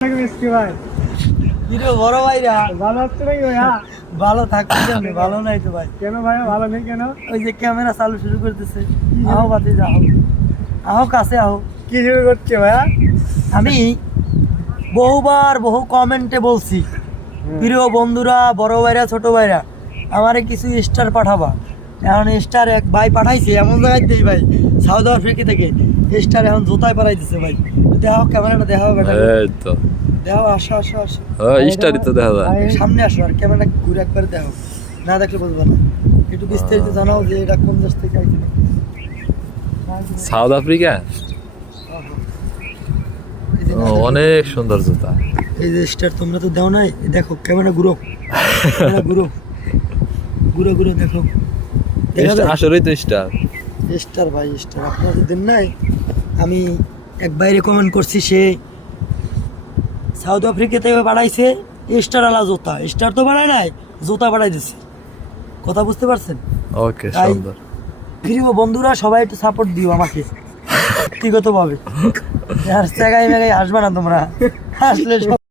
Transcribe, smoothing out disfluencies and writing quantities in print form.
ভাই বড় ভাইরা ভালো হচ্ছে নাকি ভাইয়া? ভালো থাকতে ভালো নাই তো ভাই। কেন ভাইয়া ভালো নেই কেন? ওই যে ক্যামেরা চালু শুরু করতেছে। আহো বাতি যাও, আহো কাছে আহো। কি শুরু করছে ভাইয়া? আমি বহুবার বহু কমেন্টে বলছি, প্রিয় বন্ধুরা, বড় ভাইরা, ছোট ভাইরা, আমারে কিছু স্টার পাঠাবা। এখন স্টার এক ভাই পাঠাইছে এমন জায়গায় দেই ভাই, সাউথ আফ্রিকা থেকে স্টার এখন জোতায় পাঠাই দিছে ভাই। দেখাও ক্যামেরাটা, দেখাও বেটা, এই তো দেখাও, আসো আসো আসো, স্টারই তো দেখা যায়। সামনে আসো আর ক্যামেরা ঘুরে একবার দেখো, না দেখলে বুঝবো না। একটু বিস্তারিত জানাও যে এটা কোন দেশ থেকে আইছে। সাউথ আফ্রিকা অনেক সুন্দর জুতা। এই যে স্টার তোমরা তো দাও নাই, দেখো ক্যামেরা ঘুরো, ঘুরো ঘুরো ঘুরো, দেখো দেখা যায়? আসলেই তো স্টার। স্টার ভাই স্টার, আপনারা তো দেন নাই। আমি এক বাইরে কমেন্ট করছি, সে সাউথ আফ্রিকা থেকে বাড়াইছে স্টার আলা জোতা, স্টার তো বাড়ায় নাই, জোতা বাড়াই দিছে। কথা বুঝতে পারছেন? ওকে, তাই সুন্দর। প্রিয় বন্ধুরা সবাই একটু সাপোর্ট দিও আমাকে ব্যক্তিগতভাবে। জায়গায় মেগায় আসবে না তোমরা, আসলে